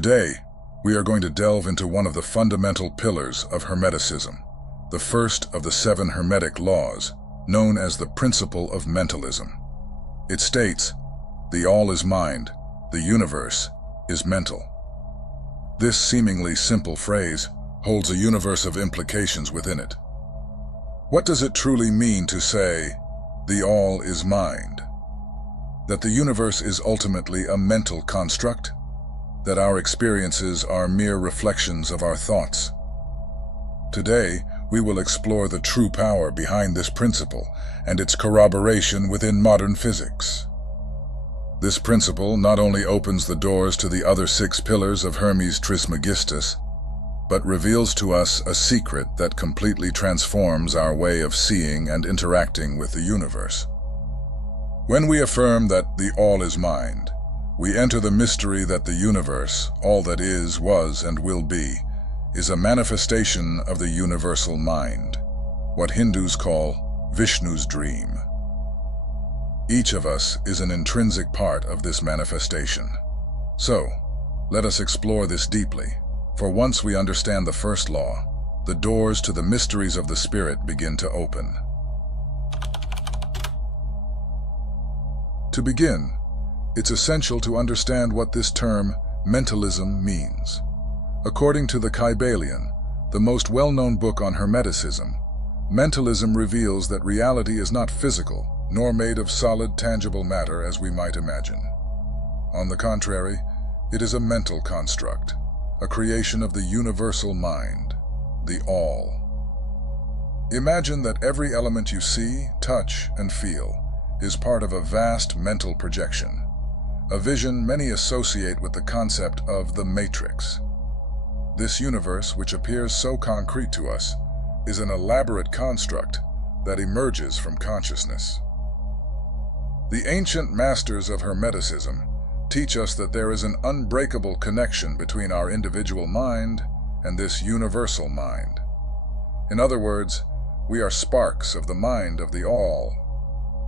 Today, we are going to delve into one of the fundamental pillars of Hermeticism, the first of the 7 Hermetic laws, known as the Principle of Mentalism. It states, "The all is mind, the universe is mental." This seemingly simple phrase holds a universe of implications within it. What does it truly mean to say, "The all is mind"? That the universe is ultimately a mental construct? That our experiences are mere reflections of our thoughts? Today, we will explore the true power behind this principle and its corroboration within modern physics. This principle not only opens the doors to the other 6 pillars of Hermes Trismegistus, but reveals to us a secret that completely transforms our way of seeing and interacting with the universe. When we affirm that the all is mind, we enter the mystery that the universe, all that is, was, and will be, is a manifestation of the universal mind, what Hindus call Vishnu's dream. Each of us is an intrinsic part of this manifestation. So, let us explore this deeply, for once we understand the first law, the doors to the mysteries of the spirit begin to open. To begin, it's essential to understand what this term, mentalism, means. According to the Kybalion, the most well-known book on Hermeticism, mentalism reveals that reality is not physical, nor made of solid, tangible matter as we might imagine. On the contrary, it is a mental construct, a creation of the universal mind, the all. Imagine that every element you see, touch, and feel is part of a vast mental projection, a vision many associate with the concept of the Matrix. This universe, which appears so concrete to us, is an elaborate construct that emerges from consciousness. The ancient masters of Hermeticism teach us that there is an unbreakable connection between our individual mind and this universal mind. In other words, we are sparks of the mind of the all.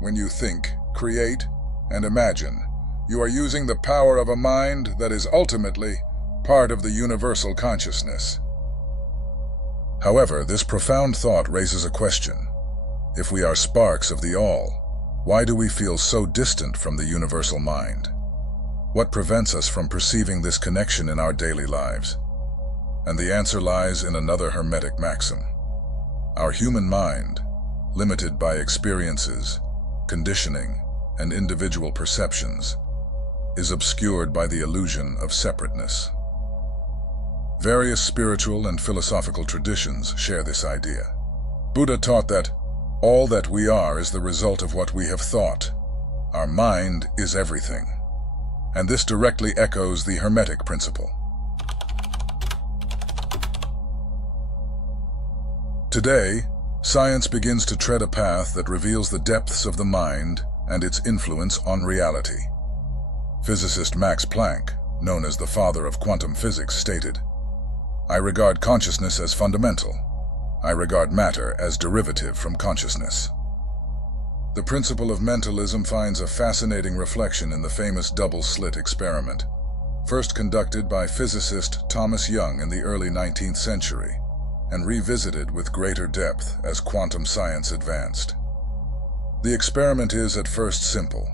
When you think, create, and imagine, you are using the power of a mind that is ultimately part of the universal consciousness. However, this profound thought raises a question. If we are sparks of the all, why do we feel so distant from the universal mind? What prevents us from perceiving this connection in our daily lives? And the answer lies in another Hermetic maxim. Our human mind, limited by experiences, conditioning, and individual perceptions, is obscured by the illusion of separateness. Various spiritual and philosophical traditions share this idea. Buddha taught that all that we are is the result of what we have thought. Our mind is everything. And this directly echoes the Hermetic principle. Today, science begins to tread a path that reveals the depths of the mind and its influence on reality. Physicist Max Planck, known as the father of quantum physics, stated, "I regard consciousness as fundamental. I regard matter as derivative from consciousness." The principle of mentalism finds a fascinating reflection in the famous double-slit experiment, first conducted by physicist Thomas Young in the early 19th century, and revisited with greater depth as quantum science advanced. The experiment is at first simple.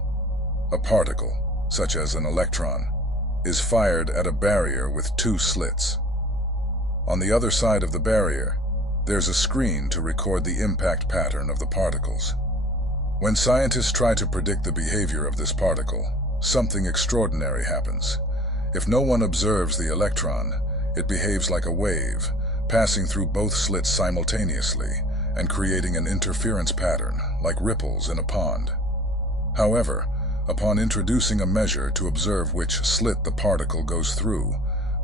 A particle, such as an electron, is fired at a barrier with 2 slits. On the other side of the barrier, there's a screen to record the impact pattern of the particles. When scientists try to predict the behavior of this particle, something extraordinary happens. If no one observes the electron, it behaves like a wave, passing through both slits simultaneously and creating an interference pattern, like ripples in a pond. However, upon introducing a measure to observe which slit the particle goes through,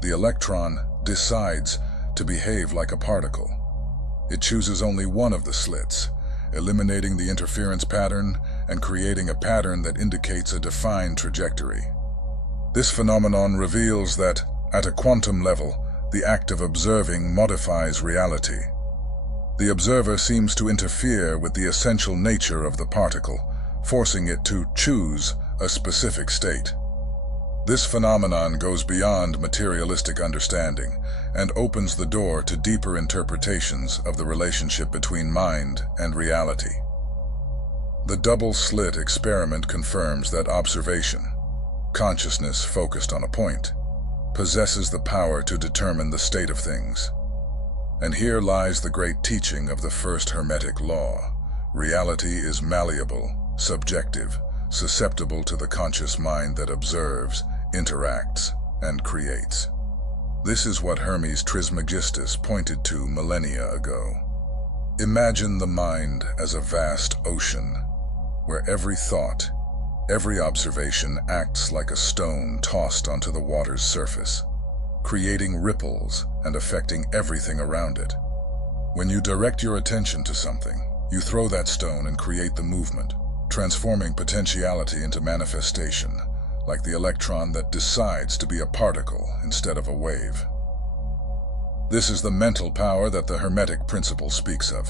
the electron decides to behave like a particle. It chooses only one of the slits, eliminating the interference pattern and creating a pattern that indicates a defined trajectory. This phenomenon reveals that, at a quantum level, the act of observing modifies reality. The observer seems to interfere with the essential nature of the particle, forcing it to choose a specific state. This phenomenon goes beyond materialistic understanding and opens the door to deeper interpretations of the relationship between mind and reality. The double-slit experiment confirms that observation, consciousness focused on a point, possesses the power to determine the state of things. And here lies the great teaching of the First Hermetic Law. Reality is malleable, subjective, susceptible to the conscious mind that observes, interacts, and creates. This is what Hermes Trismegistus pointed to millennia ago. Imagine the mind as a vast ocean, where every thought, every observation acts like a stone tossed onto the water's surface, creating ripples and affecting everything around it. When you direct your attention to something, you throw that stone and create the movement, transforming potentiality into manifestation, like the electron that decides to be a particle instead of a wave. This is the mental power that the Hermetic Principle speaks of.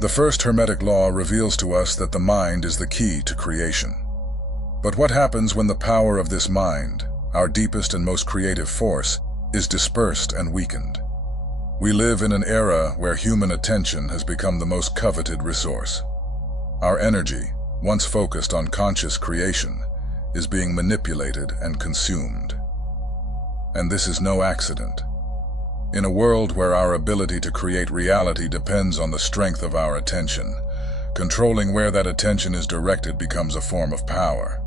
The First Hermetic Law reveals to us that the mind is the key to creation. But what happens when the power of this mind, our deepest and most creative force, is dispersed and weakened? We live in an era where human attention has become the most coveted resource. Our energy, once focused on conscious creation, is being manipulated and consumed. And this is no accident. In a world where our ability to create reality depends on the strength of our attention, controlling where that attention is directed becomes a form of power.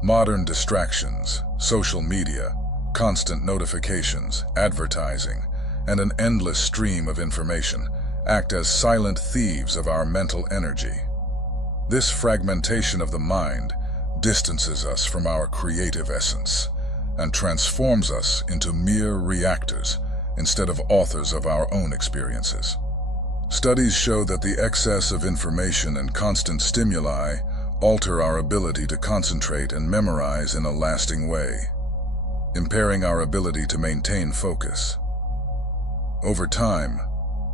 Modern distractions, social media, constant notifications, advertising, and an endless stream of information act as silent thieves of our mental energy. This fragmentation of the mind distances us from our creative essence and transforms us into mere reactors instead of authors of our own experiences. Studies show that the excess of information and constant stimuli alter our ability to concentrate and memorize in a lasting way, impairing our ability to maintain focus. Over time,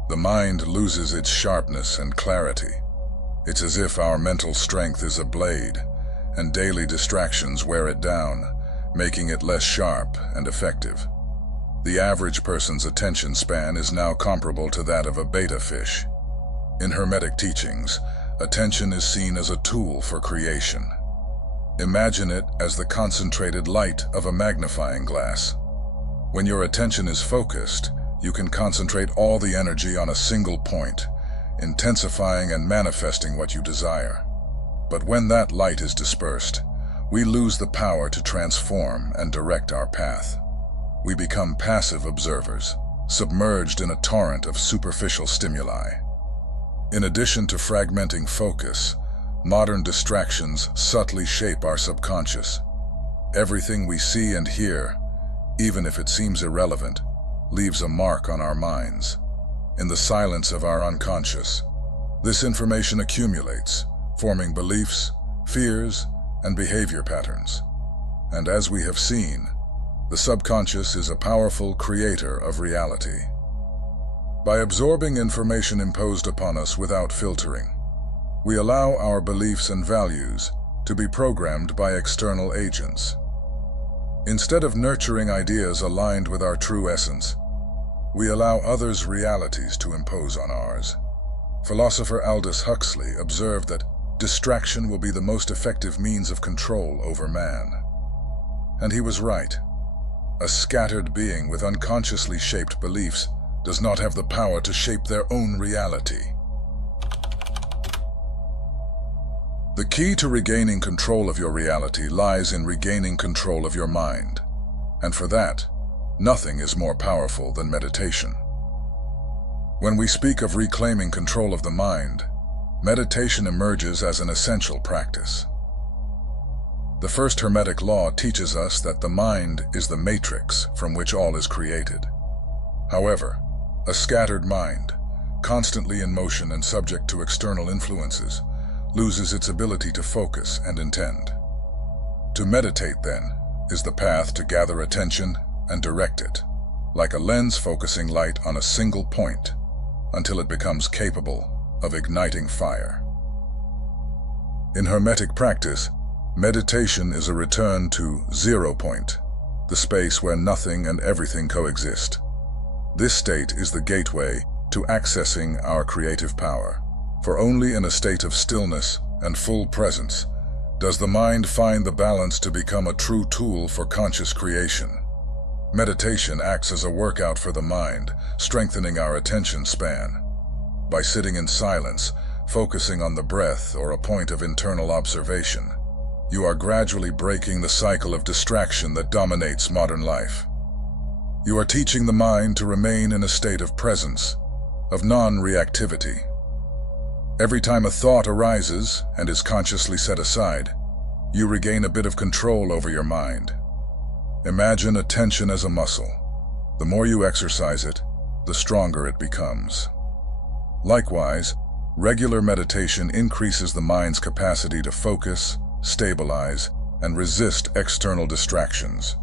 the mind loses its sharpness and clarity. It's as if our mental strength is a blade, and daily distractions wear it down, making it less sharp and effective. The average person's attention span is now comparable to that of a betta fish. In Hermetic teachings, attention is seen as a tool for creation. Imagine it as the concentrated light of a magnifying glass. When your attention is focused, you can concentrate all the energy on a single point, intensifying and manifesting what you desire. But when that light is dispersed, we lose the power to transform and direct our path. We become passive observers, submerged in a torrent of superficial stimuli. In addition to fragmenting focus, modern distractions subtly shape our subconscious. Everything we see and hear, even if it seems irrelevant, leaves a mark on our minds. In the silence of our unconscious, this information accumulates, forming beliefs, fears, and behavior patterns. And as we have seen, the subconscious is a powerful creator of reality. By absorbing information imposed upon us without filtering, we allow our beliefs and values to be programmed by external agents. Instead of nurturing ideas aligned with our true essence, we allow others' realities to impose on ours. Philosopher Aldous Huxley observed that distraction will be the most effective means of control over man. And he was right. A scattered being with unconsciously shaped beliefs does not have the power to shape their own reality. The key to regaining control of your reality lies in regaining control of your mind. And for that, nothing is more powerful than meditation. When we speak of reclaiming control of the mind, meditation emerges as an essential practice. The First Hermetic Law teaches us that the mind is the matrix from which all is created. However, a scattered mind, constantly in motion and subject to external influences, loses its ability to focus and intend. To meditate, then, is the path to gather attention and direct it, like a lens focusing light on a single point, until it becomes capable of igniting fire. In Hermetic practice, meditation is a return to 0 point, the space where nothing and everything coexist. This state is the gateway to accessing our creative power, for only in a state of stillness and full presence does the mind find the balance to become a true tool for conscious creation. Meditation acts as a workout for the mind, strengthening our attention span. By sitting in silence, focusing on the breath or a point of internal observation, you are gradually breaking the cycle of distraction that dominates modern life. You are teaching the mind to remain in a state of presence, of non-reactivity. Every time a thought arises and is consciously set aside, you regain a bit of control over your mind. Imagine attention as a muscle. The more you exercise it, the stronger it becomes. Likewise, regular meditation increases the mind's capacity to focus, stabilize, and resist external distractions,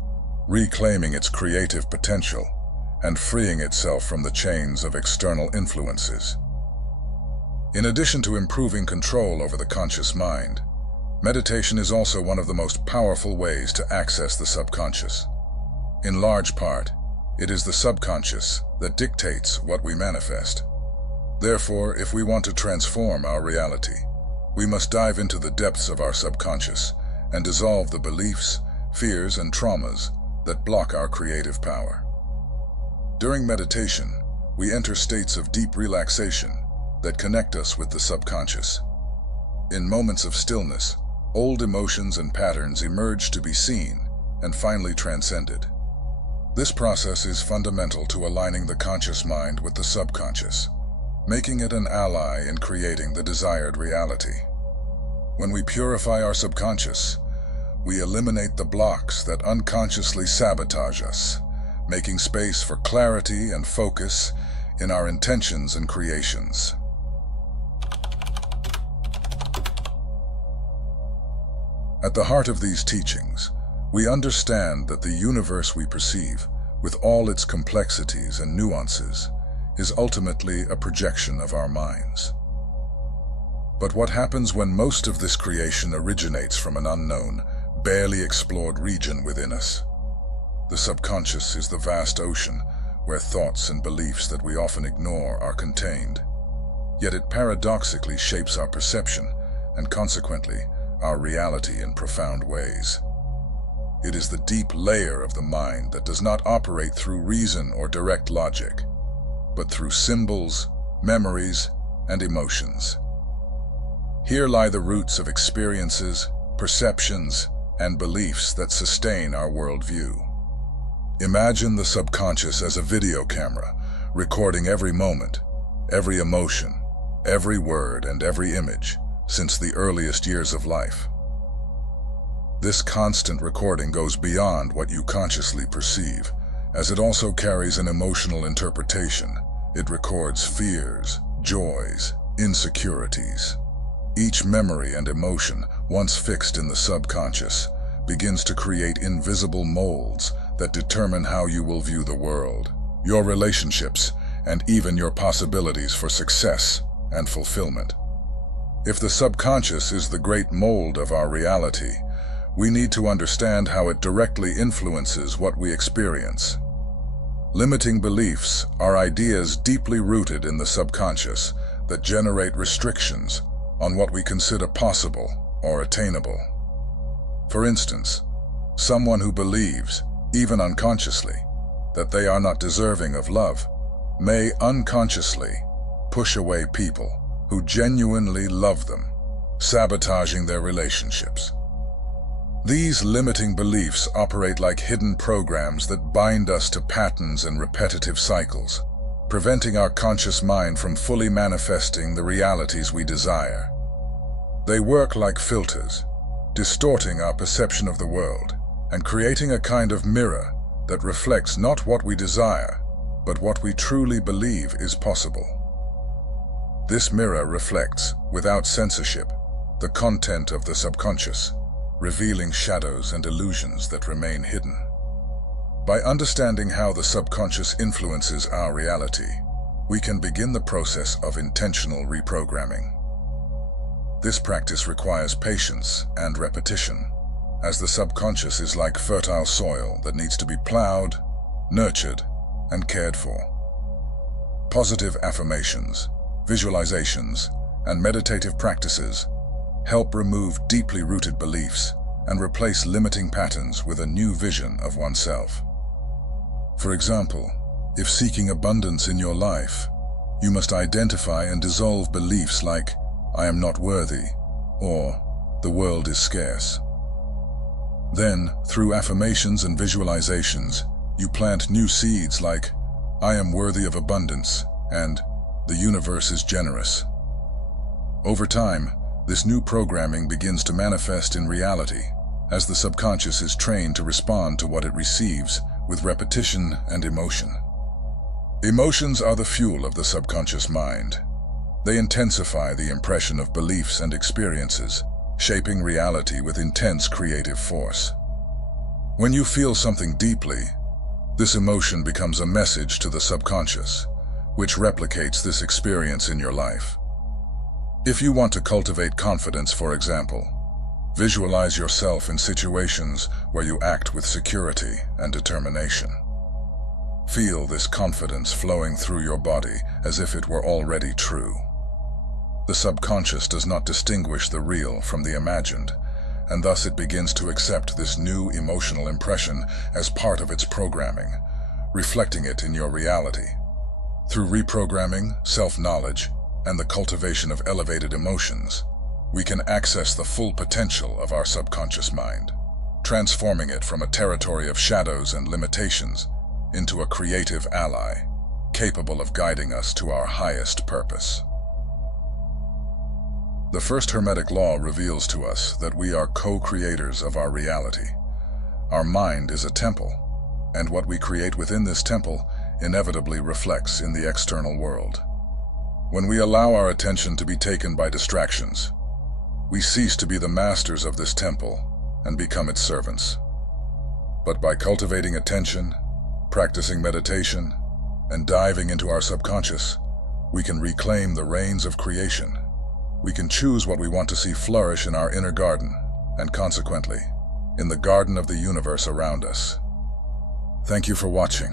reclaiming its creative potential and freeing itself from the chains of external influences. In addition to improving control over the conscious mind, meditation is also one of the most powerful ways to access the subconscious. In large part, it is the subconscious that dictates what we manifest. Therefore, if we want to transform our reality, we must dive into the depths of our subconscious and dissolve the beliefs, fears, and traumas that block our creative power. During meditation, we enter states of deep relaxation that connect us with the subconscious. In moments of stillness, old emotions and patterns emerge to be seen and finally transcended. This process is fundamental to aligning the conscious mind with the subconscious, making it an ally in creating the desired reality. When we purify our subconscious, we eliminate the blocks that unconsciously sabotage us, making space for clarity and focus in our intentions and creations. At the heart of these teachings, we understand that the universe we perceive, with all its complexities and nuances, is ultimately a projection of our minds. But what happens when most of this creation originates from an unknown, barely explored region within us? The subconscious is the vast ocean where thoughts and beliefs that we often ignore are contained. Yet it paradoxically shapes our perception and consequently our reality in profound ways. It is the deep layer of the mind that does not operate through reason or direct logic, but through symbols, memories, and emotions. Here lie the roots of experiences, perceptions, and beliefs that sustain our worldview. Imagine the subconscious as a video camera, recording every moment, every emotion, every word, and every image, since the earliest years of life. This constant recording goes beyond what you consciously perceive, as it also carries an emotional interpretation. It records fears, joys, insecurities. Each memory and emotion, once fixed in the subconscious, begins to create invisible molds that determine how you will view the world, your relationships, and even your possibilities for success and fulfillment. If the subconscious is the great mold of our reality, we need to understand how it directly influences what we experience. Limiting beliefs are ideas deeply rooted in the subconscious that generate restrictions on what we consider possible or attainable. For instance, someone who believes, even unconsciously, that they are not deserving of love may unconsciously push away people who genuinely love them, sabotaging their relationships. These limiting beliefs operate like hidden programs that bind us to patterns and repetitive cycles, preventing our conscious mind from fully manifesting the realities we desire. They work like filters, distorting our perception of the world and creating a kind of mirror that reflects not what we desire, but what we truly believe is possible. This mirror reflects, without censorship, the content of the subconscious, revealing shadows and illusions that remain hidden. By understanding how the subconscious influences our reality, we can begin the process of intentional reprogramming. This practice requires patience and repetition, as the subconscious is like fertile soil that needs to be plowed, nurtured, and cared for. Positive affirmations, visualizations, and meditative practices help remove deeply rooted beliefs and replace limiting patterns with a new vision of oneself. For example, if seeking abundance in your life, you must identify and dissolve beliefs like, "I am not worthy," or "the world is scarce." Then, through affirmations and visualizations, you plant new seeds like, "I am worthy of abundance," and "the universe is generous." Over time, this new programming begins to manifest in reality, as the subconscious is trained to respond to what it receives with repetition and emotion. Emotions are the fuel of the subconscious mind. They intensify the impression of beliefs and experiences, shaping reality with intense creative force. When you feel something deeply, this emotion becomes a message to the subconscious, which replicates this experience in your life. If you want to cultivate confidence, for example, visualize yourself in situations where you act with security and determination. Feel this confidence flowing through your body as if it were already true. The subconscious does not distinguish the real from the imagined, and thus it begins to accept this new emotional impression as part of its programming, reflecting it in your reality. Through reprogramming, self-knowledge, and the cultivation of elevated emotions, we can access the full potential of our subconscious mind, transforming it from a territory of shadows and limitations into a creative ally, capable of guiding us to our highest purpose. The First Hermetic Law reveals to us that we are co-creators of our reality. Our mind is a temple, and what we create within this temple inevitably reflects in the external world. When we allow our attention to be taken by distractions, we cease to be the masters of this temple and become its servants. But by cultivating attention, practicing meditation, and diving into our subconscious, we can reclaim the reins of creation. We can choose what we want to see flourish in our inner garden, and consequently, in the garden of the universe around us. Thank you for watching.